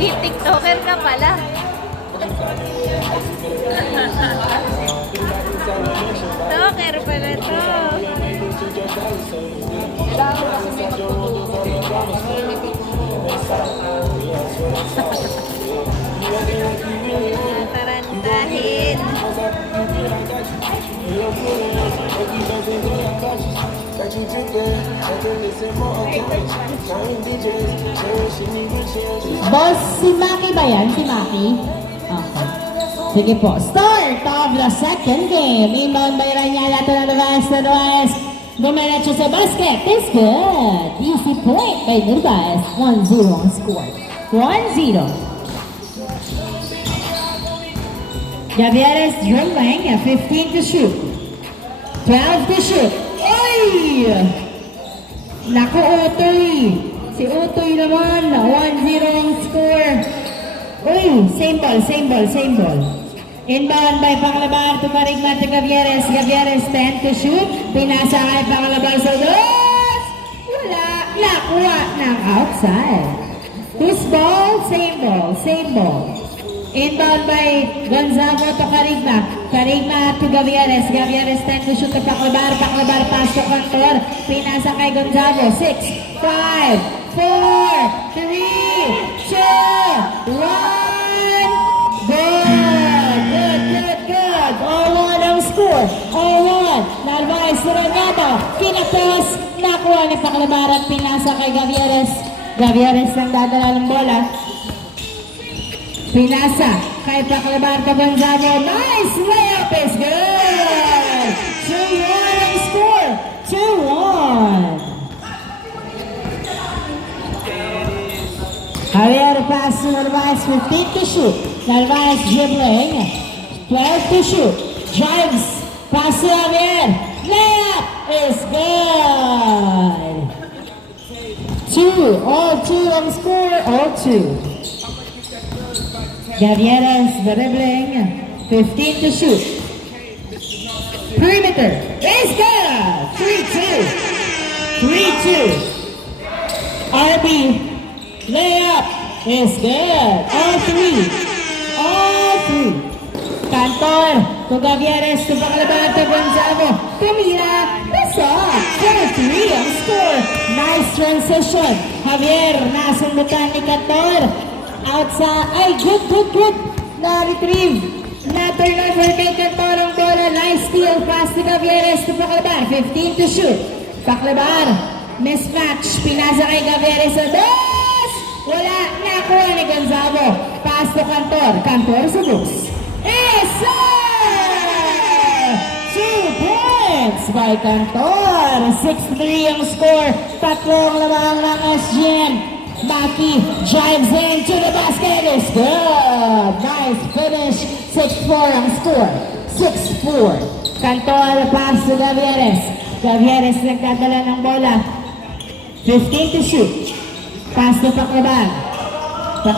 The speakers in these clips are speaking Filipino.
Uy, TikToker ka pala. TikToker pala to. Tarantahin. Boss, si Maki ba yan? Si Maki? Okay. Sige po. Start of the second game. Inbound by Ranyala to Narvaez. Narvaez. Dumiretso sa basket. It's good. Easy point by Narvaez. 1-0 ang score. 1-0. Javieres dribbling. 15 to shoot. 12 to shoot. Oy! Naku, Utoy. Si Utoy naman. 1-0 ang score. Uy, same ball. Inbound by Panglabar to Marigma to Gavieres. Gavieres 10 to shoot. Pinasa kay Panglabar sa dos. Wala. Nakuha ng outside. Loose ball, same ball. Inbound by Gonzago to Carigma. Carigma to Gavieres. Gavieres 10 to shoot to Panglabar. Panglabar pass to Cantor. Pinasa kay Gonzago. 6, 5, 4, 3, 2, 1. Good. All-one ang score. All-one. Narvaez Suranyado. Kinatos. Nakuha ni Panglabaran. Pinasa kay Gavieres. Gavieres ang dadala ng bola. Pinasa kay Panglabaran to Gonzago. Nice layup is good. 2-1 ang score. 2-1. Javier pass to Narvaez. 15 to shoot. Narvaez dribbling. 12 to shoot. Drives. Pass to Javier. Layup is good. 2. All 2 ang score. All 2. Javieres dribbling. 15 to shoot. Perimeter is good. 3-2. RB. Layup is good. All 3. Cantor to Gavieres to Panglabar to Gonzago. Camila, pasok. 4-3 ang score. Nice transition. Javier, nasundutan ni Cantor. Outside. Ay, good. Na-retrieve. Na-turnover kay Cantor ang bola. Nice steal. Pass to Gavieres to Panglabar. 15 to shoot. Panglabar. Mismatch. Pinasa kay Gavieres sa dos. Wala. Nakuha ni Gonzago. Pass to Cantor. Cantor sa dos. Isa! 2 points by Cantor. 6-3 ang score. Tatlong lamang ng SGN. Maki drives into the basket. It's good. Nice finish. 6-4 ang score. 6-4. Cantor pass to Gavieres. Gavieres nagdadala ng bola. 15 to shoot. Pass to Panglabar. 10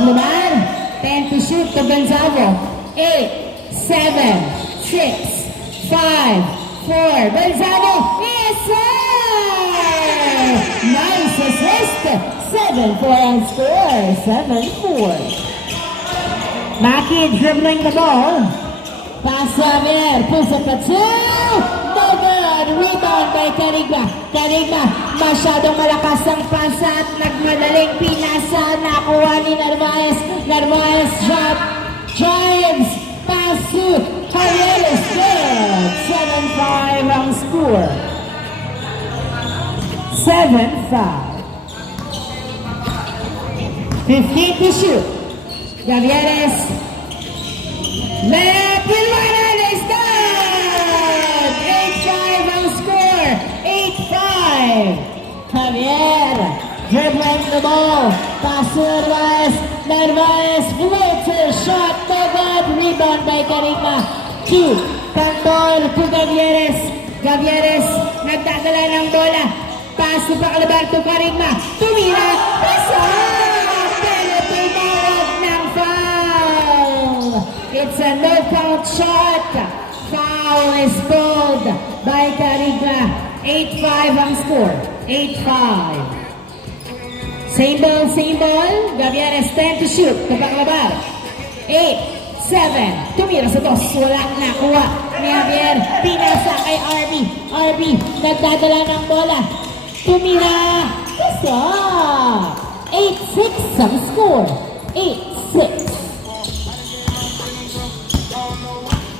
to shoot to Gonzago. 8, 7, 6, 5, 4. Gonzago, isa! Nice assist. 7-4 ang score. 7-4. Maki dribbling the ball. Pass Javier. Pulls up a 2. No good. Rebound by Carigma. Carigma, masyadong malakas ang pasa at nagmadaling pinasa. Nakuha ni Narvaez. Narvaez drop. Giants pass to Javier is good. 7-5 ang score. 7-5. 15 to shoot. Javieres. Layup in one hand is good. 8-5 ang score. 8-5. Javier dribbling the ball. Pass to Narvaez. Narvaez floater shot. No good. Rebound by Carigma. 2. Cantor to Gavieres. Gavieres nagdadala ng bola. Pass to Panglabar to Carigma. Tumira. Pasok! Pinatawag ng foul. It's a no-count shot. Foul is called by Carigma. 8-5 ang score. 8-5. Same ball, same ball. Gavieres 10 to shoot. Tupaklabar. 8, 7. Tumira sa dos. Wala nakuha ni Javier. Pinasa kay RB. RB nagdadala ng bola. Tumira. Isa. 8-6 ang score. 8-6.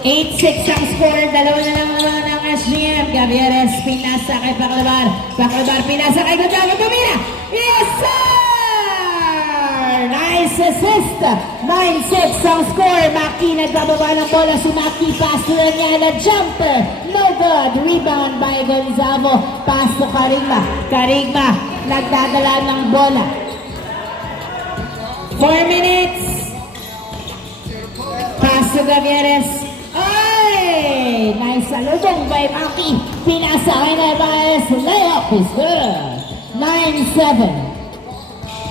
8-6 ang score. Dalawa na lang naman ng SGM. Gavieres pinasa kay Paclabar. Paclabar pinasa kay Gonzaga. Tumira. Yes, sir! Nice assist. 9-6 ang score. Maki nagbababa ng bola. Si Maki pass to niya na jumper. No good. Rebound by Gonzalo. Pass to Carigma. Carigma nagdadala ng bola. 4 minutes. Pass to Gavieres. Ay! Nice salubong by Maki. Pinasa kay Narvaez. Layup is good. 9-7.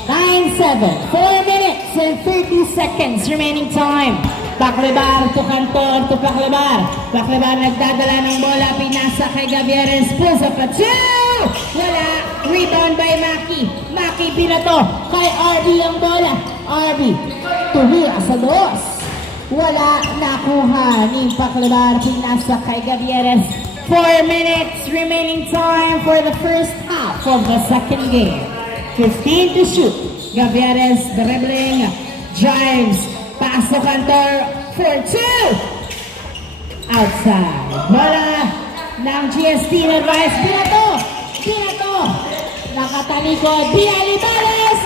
9-7. 4 minutes and 30 seconds remaining time. Paclabar to Cantor to Paclabar. Paclabar nagdadala ng bola. Pinasa kay Gavieres. Pulls up a 2. Wala. Rebound by Maki. Maki pinato kay RB ang bola. RB. Tumira sa dos. Wala nakuha ni Paclabar. Pinasa kay Gavieres. 4 minutes remaining time for the first half of the second game. 15 to shoot. Gavieres dribbling. Drives. Pass to Cantor for 2. Outside. Bola ng GST Narvaez. Pinato. Pinato. Nakatalikod. Bialibales.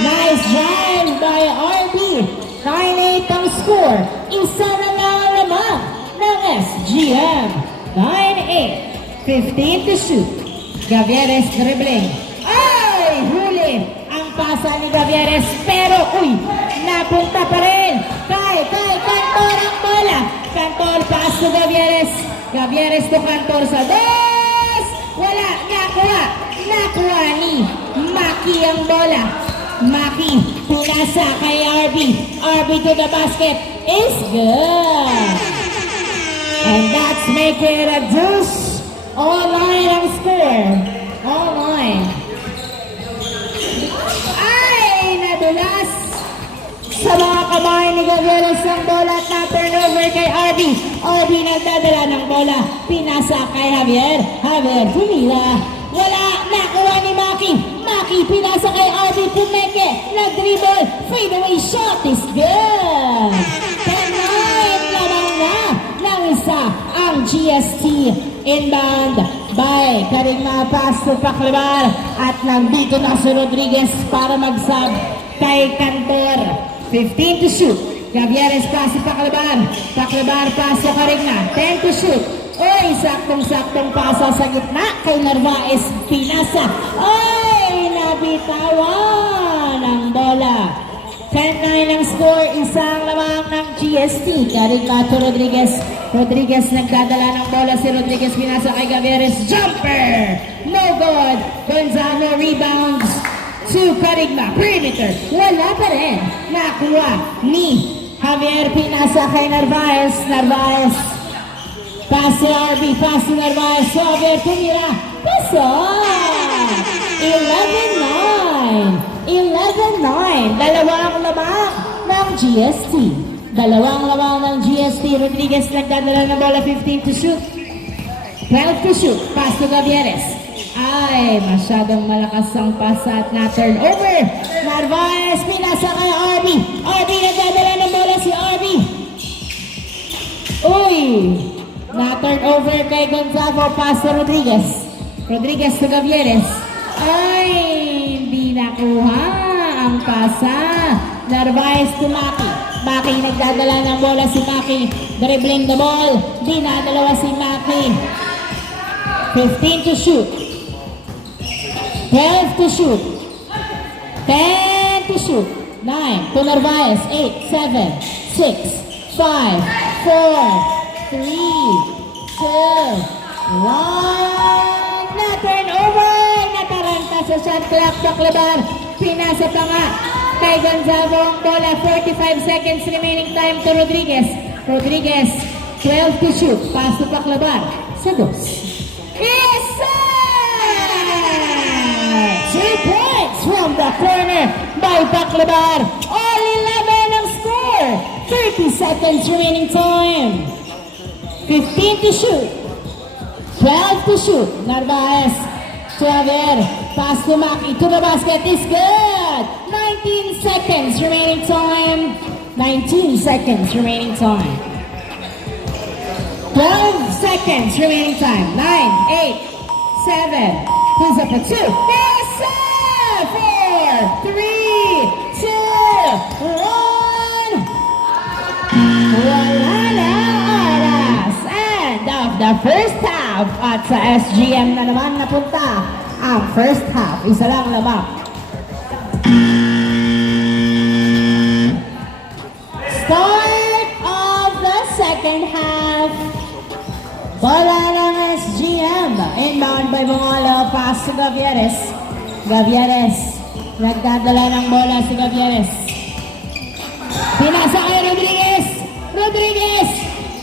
Nice drive by RB. 9-8 ang score. Isa na lang naman ng SGM. 9-8. 15 to shoot. Gavieres dribbling. Ay! Huli ang pasa ni Gavieres. Pero, uy! Napunta pa rin. Kay Cantor ang bola. Cantor pass to Gavieres. Gavieres to Cantor sa dos. Wala. Nakuha. Nakuha ni Maki ang bola. Maki, pinasa kay RB. RB to the basket is good. And that's make it a deuce. All-line ang score. All-line. Ay, nadulas sa mga kamay ni Gavieres ang bola at na-turnover kay RB. RB nagdadala ng bola. Pinasa kay Javier. Javier, tumira. Wala, nakuha ni Maki. Maki, pinasa kay RB. Pumeke, nag-dribble. Fadeaway shot is good. 10-9, lamang na ng isa ang GST. Inbound by Carigma, pass to Paclabar. At nandito na si Rodriguez para mag-sub kay Cantor. 15 to shoot. Gavieres pass to Paclabar. Paclabar pass to Carigma. 10 to shoot. Oy, saktong-saktong pasa sa gitna kay Narvaez. Pinasa. Oy, nabitawan ang bola. 10-9 ang score. Isang lamang ng GST. Carigma to Rodriguez. Rodriguez nagdadala ng bola. Si Rodriguez pinasa kay Gavieres. Jumper! No good. Gonzalo rebounds to Carigma. Perimeter. Wala pa rin. Nakuha ni Javier. Pinasa kay Narvaez. Narvaez. Pass to RB, pass to Narvaez. Javier tumira. Pasa! 11-9. 11-9. Dalawang lamang ng GST. Dalawang lamang ng GST. Rodriguez nagdadala ng bola. 15 to shoot. 12 to shoot. Pass to Gavieres. Ay, masyadong malakas ang pasa at na-turn over. Narvaez, pinasa kay RB. RB nagdadala ng bola si RB. Uy! Na-turn over kay Gonzago. Pass to Rodriguez. Rodriguez to Gavieres. Ay, hindi nakuha ang pasa. Narvaez to Maki. Maki nagdadala ng bola si Maki. Dribbling the ball. Dinadalawa si Maki. 15 to shoot. 12 to shoot. 10 to shoot. 9 to Narvaez. 8, 7, 6, 5, 4, 3, 2, 1. Na-turnover! Nataranta sa shot clock. Paclabar. Pinasa pa nga kay Gonzago ang bola. 45 seconds remaining time to Rodriguez. Rodriguez, 12 to shoot. Pass to Paclabar. Sa dos. Yes, sir! 2 points from the corner by Tacloban. All 11 ang score. 30 seconds remaining time. 15 to shoot. 12 to shoot. Narvaez to Javier. Pass to Maki to the basket is good. 19 seconds remaining time. 19 seconds remaining time. 12 seconds remaining time. 9, 8, 7. Who's up at 2? Yes, 4, 3, 2, 1. Wala na oras. End of the first half. At sa SGM na naman napunta ang first half. Isa lang lamang. Start of the second half. Bola ng SGM. Inbound by Bungolo. Pass to Gavieres. Gavieres. Nagdadala ng bola si Gavieres. Pinasa kay Rodriguez. Rodriguez.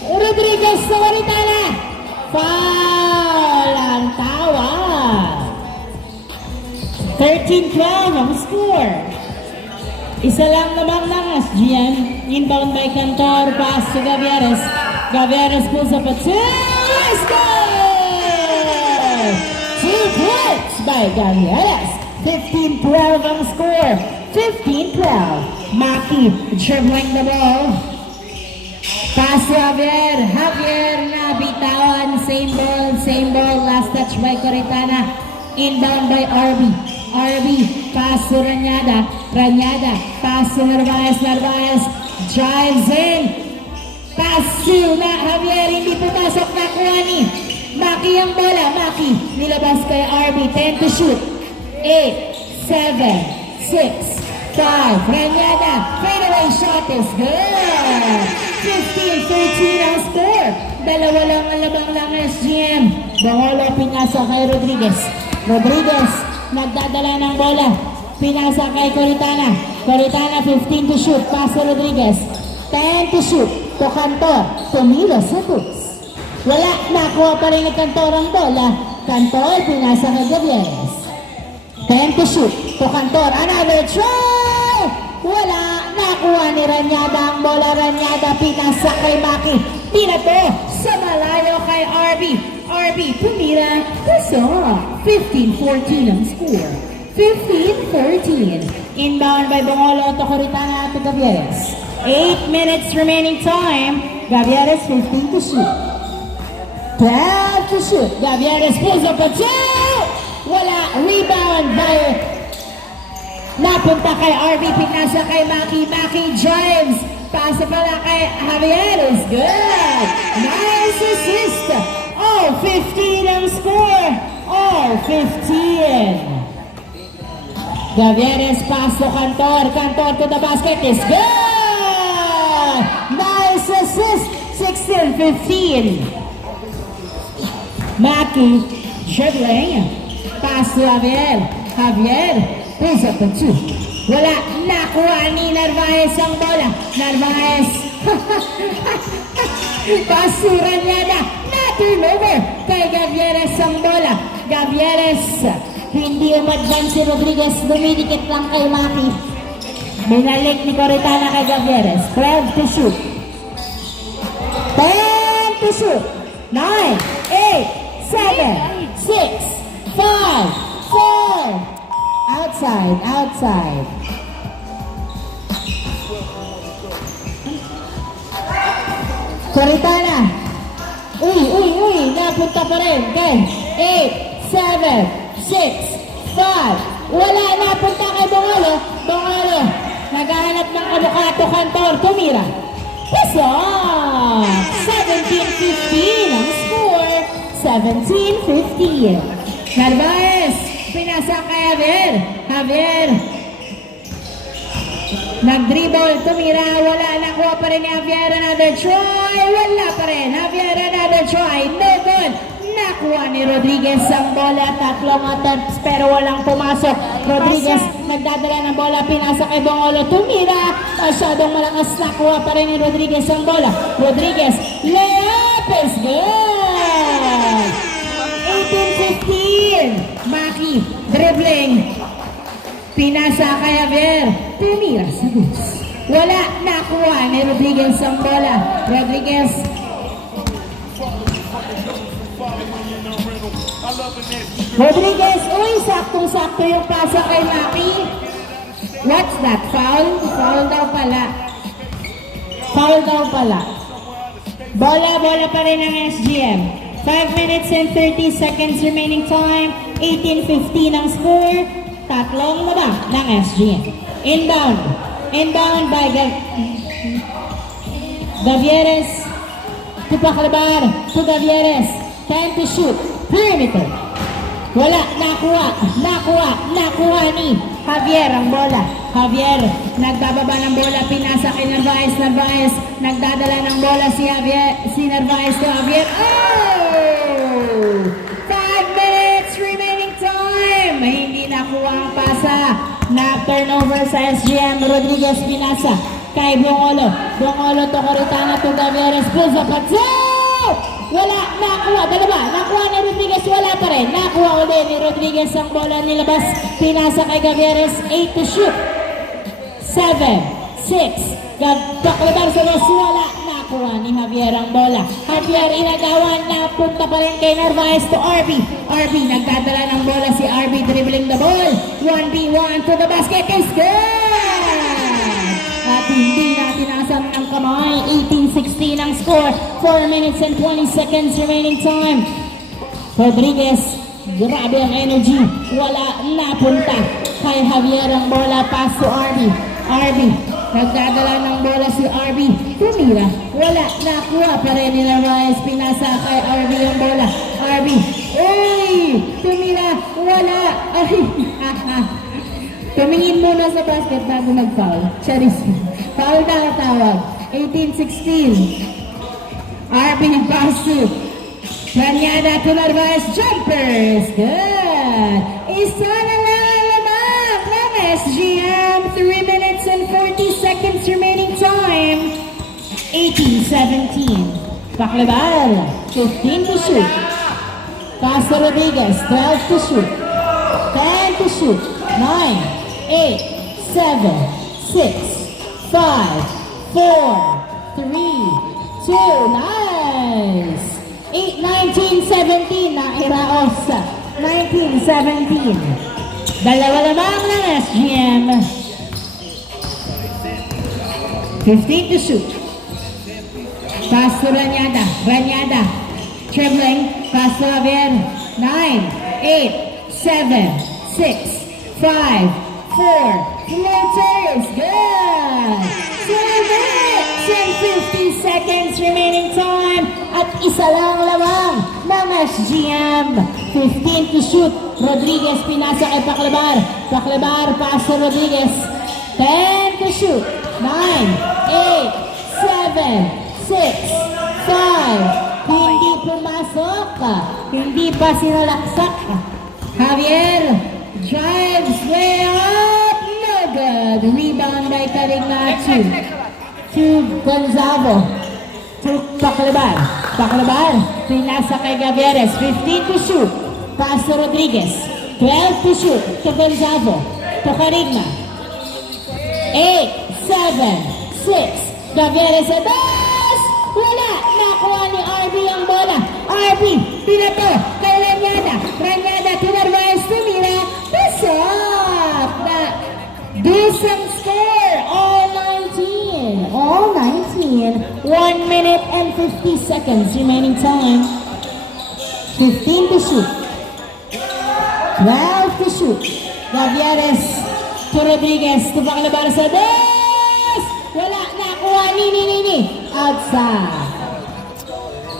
Rodriguez sa Waritana. Foul ang tawag. 13-12 ang score. Isa lang naman ng SGM. Inbound by Cantor. Pass to Gavieres. Gavieres pulls up a 2. Let's go! 2 points by Gavieres. 15-12 ang score. 15-12. Maki dribbling the ball. Pass to Javier. Javier na bitawan. Same ball. Last touch by Coritana. Inbound by RB. RB. Pass to Ranyada. Ranyada. Pass to Narvaez. Narvaez drives in. Pass to na Javier. Hindi pumasok na Kuani. Maki ang bola. Maki. Nilabas kay RB. 10 to shoot. 8, 7, 6, 5. Ranyada. Fadeaway shot is good. 15-13 ang score. Dalawa lang ang labang ng SGM. Bongolo pinasa kay Rodriguez. Rodriguez nagdadala ng bola. Pinasa kay Coritana. Coritana 15 to shoot. Pass to Rodriguez. 10 to shoot. To Cantor. Tumila sa boots. Wala. Nakuha pa rin ni Cantor ang bola. Cantor pinasa kay Gavieres. 10 to shoot. To Cantor. Another try! Wala. Nakuha ni Ranyada ang bola. Ranyada pinasa kay Maki. Tinato sa malayo kay RB. RB tumira. Puso. 15-14 ang score. 15-14. Inbound by Bongolo to Coritana to Gavieres. 8 minutes remaining time. Gavieres 15 to shoot. 12 to shoot. Gavieres pulls up a 2. Wala. Rebound by napunta kay RB. Pinasa kay Maki. Maki drives. Pasa pala kay Javier is good. Nice assist. All 15 ang score. All 15. Gavieres pass to Cantor. Cantor to the basket is good. Nice assist. 16-15. Maki dribbling. Pass to Javier. Javier pulls up the 2. Wala. Nakuha ni Narvaez ang bola. Narvaez. Pasuran niya na. Na-turnover kay Gavieres ang bola. Gavieres. Hindi umadvance si Rodriguez. Dumidikit lang kay Maki. Binalik ni Coritana kay Gavieres. 12 to shoot. 10 to shoot. 9, 8, 7, 6, 5, 4. Outside, outside. Coritana. Uy. Napunta pa rin. 10, 8, 7, 6, 5. Wala. Napunta kay Bongolo. Bongolo. Naghahanap ng kabukato Cantor. Tumira. Puso. 17-15 ang score. 17-15. Narvaez. Pinasa kay Javier. Javier. Nag-dribble, tumira, wala. Nakuha pa rin ni Javier. Another try. Wala pa rin. Javier, another try. No good. Nakuha ni Rodriguez ang bola. Tatlong attempts pero walang pumasok. Rodriguez nagdadala ng bola. Pinasa kay Bongolo. Tumira. Masyadong malakas. Nakuha pa rin ni Rodriguez ang bola. Rodriguez. Layup is good. 18-15. Maki dribbling. Pinasa kay Javier. Tumira sa bus. Wala, nakuha ni Rodriguez ang bola. Rodriguez. Rodriguez, uy, saktong-sakto yung pasa kay Maki. What's that? Foul? Foul daw pala. Foul daw pala. Bola pa rin ng SGM. 5 minutes and 30 seconds remaining time. 18-15 ang score. Tatlong laba ng SGM. Inbound. Inbound by Gavieres. To Paclabar. To Gavieres. Time to shoot. Perimeter. Wala. Nakuha ni Javier ang bola. Javier, nagbababa ng bola, pinasa kay Narvaez. Narvaez, nagdadala ng bola si Narvaez to Javier. Oh! 5 minutes remaining time. Hindi nakuha ang pasa. Na turnover sa SGM. Rodriguez pinasa kay Bongolo. Bongolo to Coritana to Gavieres. Pulls up at wala, nakuha, dalawa, nakuha ni Rodriguez, wala pa rin, nakuha ulit ni Rodriguez ang bola nilabas, pinasa kay Gavieres, 8 to shoot, 7, 6, Paclabar sa dos, wala, nakuha ni Javier ang bola, Javier inagawan, napunta pa rin kay Narvaez to RB, RB, nagdadala ng bola si RB, dribbling the ball, 1v1 to the basket, is good! At hindi natin asam ng kamay. 18-16 ang score. 4 minutes and 20 seconds remaining time. Rodriguez, grabe ang energy. Wala napunta kay Javier ang bola. Pass to RB. RB, nagdadala ng bola si RB. Tumira. Wala. Nakuha pa rin ni Narvaez. Pinasa kay RB ang bola. RB. Uy! Tumira. Wala. Ay. Tumingin muna sa basket bago mag-foul. Charis. Foul na tawag. 18-16. RB pass to Ranyada to Narvaez. Jumpers. Good. Isa na lang ang lamang ng SGM. 3 minutes and 40 seconds remaining time. 18-17. Paclabar. 15 to shoot. Pass to Rodriguez. 12 to shoot. 10 to shoot. 9, 8, 7, 6, 5, 4, 3, 2, nice! 8, 19, 17, nairaos. 19, 17. Dalawa lamang ng SGM. 15 to shoot. Pass to Ranyada. Ranyada. Dribbling. Pass to Javier. 9, 8, 7, 6, 5, 4, floaters, good! 2 minutes and 50 seconds remaining time at isa lang lamang ng SGM. 15 to shoot. Rodriguez pinasa kay Paclabar. Paclabar, pass to Rodriguez. 10 to shoot. 9, 8, 7, 6, 5. Hindi pumasok. Hindi pa sinalaksak. Javier drives way up, no good. Rebound by Carigna to Gonzalo. To Paclabar. Paclabar, pinasa kay Gavieres. 15 to shoot. Pass to Rodriguez. 12 to shoot. To Gonzalo. To Carigna. 8, 7, 6. Gavieres at das! Wala! Nakuha ni RB ang bola. RB, pinato kay Ranyada. Ranyada to Narvaez. Tumira. Pasok! Decent score. All 19. All 19. 1 minute and 50 seconds remaining time. 15 to shoot. 12 to shoot. Gavieres to Rodriguez. To Paclabar sa dos! Wala. Nakuha ni. Outside.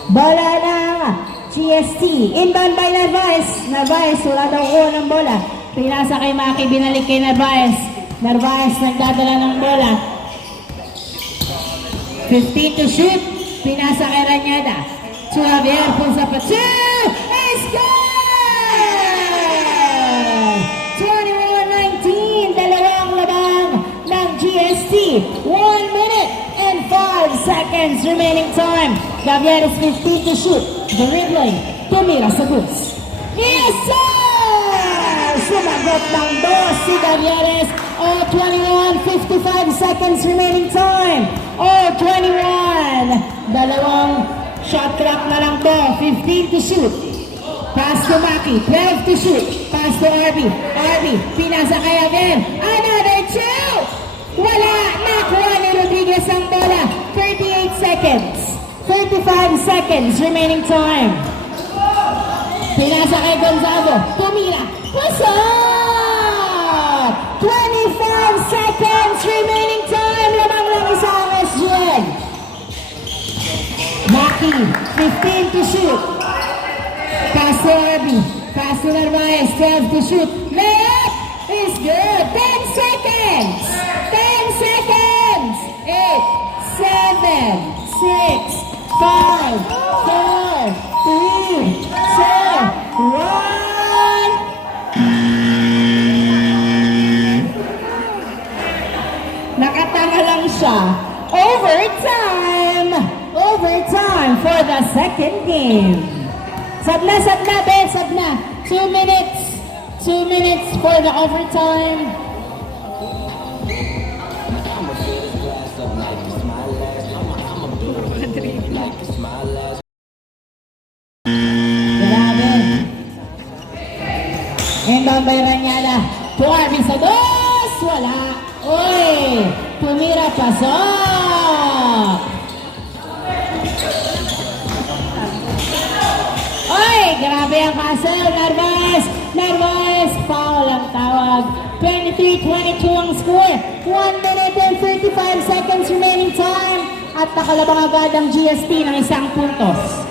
Bola ng GST. Inbound by Narvaez. Narvaez, wala daw kuha ng bola. Pinasa kay Maki, binalik kay Narvaez. Narvaez, nagdadala ng bola. 15 to shoot. Pinasa kay Ranyada. To Javier, pulsa pa. 2! It's good! 21-19. Dalawang labang ng GST. 1 minute and 5 seconds remaining time. Javier is 15 to shoot. Dribbling. Tumira sa boots. Yes, sir! Sumagot ng dos si Gavieres. Oh, 21, 55 seconds remaining time. Oh, 21. Dalawang shot clock na lang to. 15 to shoot. Pass to Maki. 12 to shoot. Pass to RB. RB. Pinasa kay Javier. Another two. Wala. Nakuha ni Rodriguez ang bola. 38 seconds. 35 seconds remaining time. Pinasa kay Gonzago. Tumira. Pasok! 25 seconds remaining time. Lamang lang isa ang SGN. Maki. 15 to shoot. Pass to Arby. Pass to Narvaez. 12 to shoot. Layup is good. 10 seconds. 10 seconds. 8, 7, 6, 5, 4, 3, 2, 1. Nakatanga lang siya. Overtime! Overtime for the second game. Sabna, Ben, sabna. 2 minutes. 2 minutes for the overtime. Grabe. Inbound by Ranyada. To Arby sa dos. Wala. Uy. Tumira pasok. Uy. Grabe ang castle. Narvaez. Foul ang tawag. 23-22 ang score. 1 minute and 35 seconds remaining time. At nakalabang agad ang GSP ng isang puntos.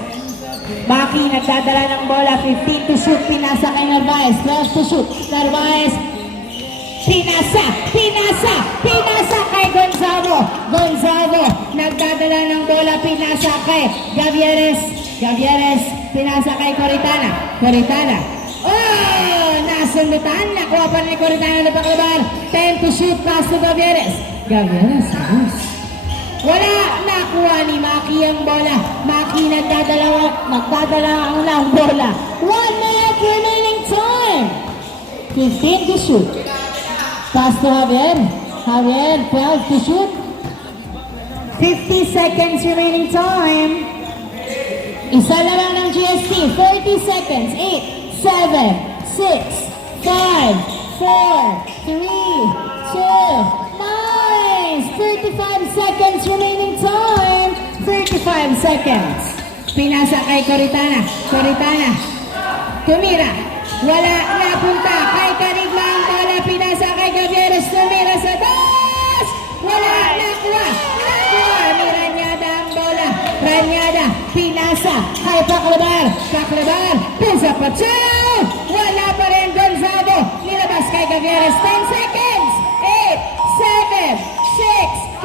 Maki nagdadala ng bola, 15 to shoot, pinasa kay Narvaez, 12 to shoot, Narvaez, pinasa kay Gonzago, nagdadala ng bola, pinasa kay Gavieres, pinasa kay Coritana, oh, nasundutan, nakuha pa ni Coritana na paklabar, 10 to shoot, pass to Gavieres, wala, nakuha ni Maki ang bola. Maki nagdadala ang bola. 1 minute remaining time. 15 to shoot. Pass to Javier. 12 to shoot. 50 seconds remaining time. Isa na lang ng GST. 30 seconds. 8, 7, 6, 5, 4, 3, 2, 35 seconds remaining time. 35 seconds. Pinasa kay Coritana. Tumira. Wala napunta kay Carigma ang bola. Pinasa kay Gavieres. Tumira sa dos. Wala nakuha ni Ranyada ang bola. Pinasa kay Paclabar. Pisa pa two. Wala pa rin Gonzago. Nilabas kay Gavieres. 10 seconds. 8, 7, 6,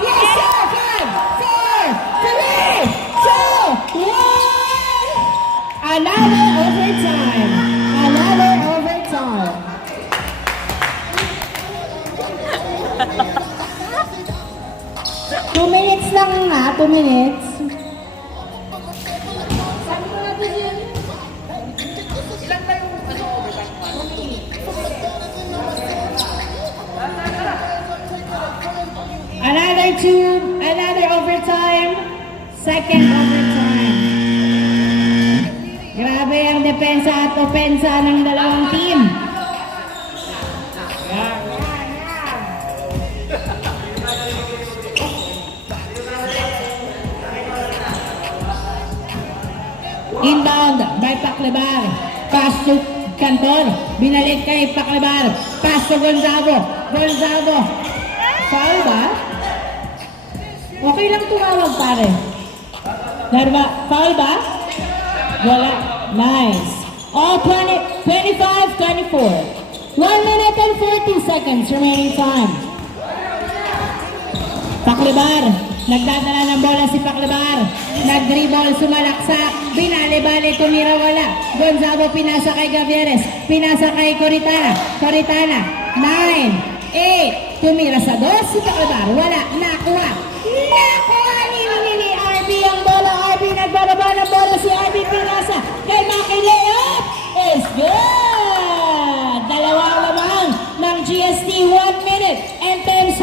yes, 5, 4, 3, 2, 1. Another overtime. 2 minutes lang nga, 2 minutes. Another overtime. Second overtime. Grabe ang depensa at opensa ng dalawang team. Inbound by Paclabar. Pass to Cantor. Binalik kay Paclabar. Pass to Gonzago. Foul ba? Okay lang tumawag pare. Foul ba? Wala. Nice. All 25-24. 1 minute and 40 seconds remaining time. Paclabar. Nagdadala ng bola si Paclabar. Nag-dribble, sumalaksak. Binali-bali, tumira, wala. Gonzago pinasa kay Gavieres. Pinasa kay Coritana. 9, 8. Tumira sa dos si Paclabar. Wala. Nakuha ni RB ang bola. RB nagbababa ng bola si RB pinasa kay Maki. Layup is good. Dalawang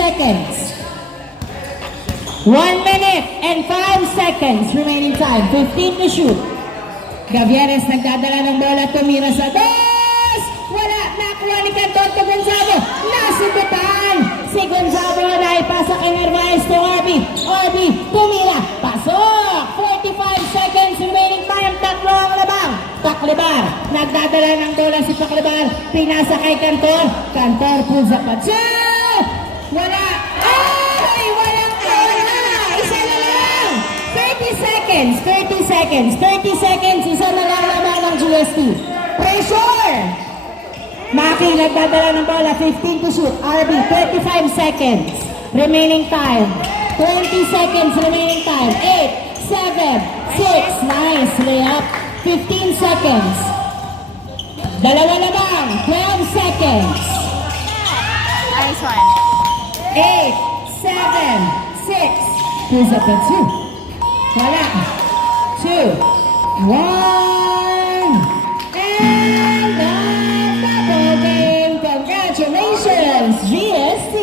seconds. 1 minute and 5 seconds remaining time. 15 to shoot. Gavieres nagdadala ng bola, tumira sa dos! Wala! Nakuha ni Cantor to Gonzalo. Nasubutan! Si Gonzalo na ipasa kay Narvaez to RB. RB, tumira. Pasok! 45 seconds remaining time. Tatlo ang labang. Taklibar. Nagdadala ng bola si Taklibar. Pinasa kay Cantor. Cantor pulls up at shoot! Wala! Ay! Walang bola! Isa na lang! 30 seconds! 30 seconds! 30 seconds! Isa na lang naman ng GST. Pressure! Maki nagdadala ng bola. 15 to shoot. RB, 35 seconds. Remaining time. 20 seconds remaining time. 8, 7, 6. Nice layup. 15 seconds. Dalawa labang. 12 seconds. Nice one. 8, 7, 6. Pulls up at 2. Wala. 2, 1. And the double game. Congratulations, GST.